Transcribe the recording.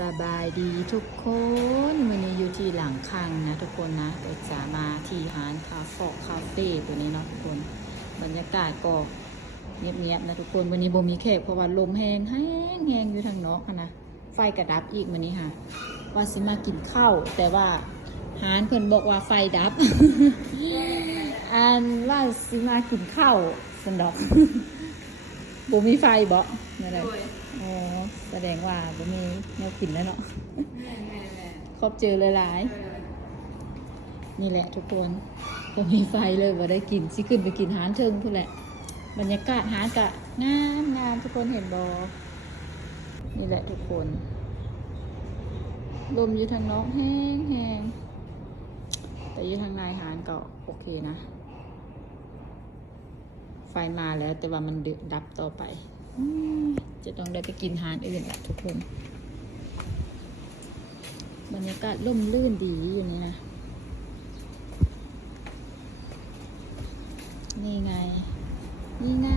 สบายดีทุกคนวันนี้อยู่ที่หลังคังนะทุกคนนะเราจะมาที่ร้านคาเฟ่คาเฟ่ตัวนี้เนาะทุกคน บรรยากาศก็เงียบๆนะทุกคนวันนี้บ่มีแขกเพราะว่าลมแห้งแห้งแห้งอยู่ทางนอกอะนะไฟกระดับอีกวันนี้ค่ะว่าสิมากินข้าวแต่ว่าหานเพิ่นบอกว่าไฟดับ อันว่าสิมากินข้าวสันดอกบ่มีไฟบ่นั่นแหละ แสดงว่าบ่มีแนวกินแล้วเนาะครบเจอเลยหลายๆนี่แหละทุกคนบ่มีไฟเลยบ่ได้กินสิขึ้นไปกินหานเทิงพุ่นแหละ บรรยากาศหานกะงามงามทุกคนเห็นบ่นี่แหละทุกคน ลมอยู่ทางนอกแห้งแห้งแต่อยู่ทางในหานก็โอเคนะ ไฟมาแล้วแต่ว่ามันดึดับต่อไปอืม จะต้องได้ไปกินหารอื่นแหลทุกคน บรรยากาศร่มรื่นดีอยู่นี่นะ นี่ไง นี่ไง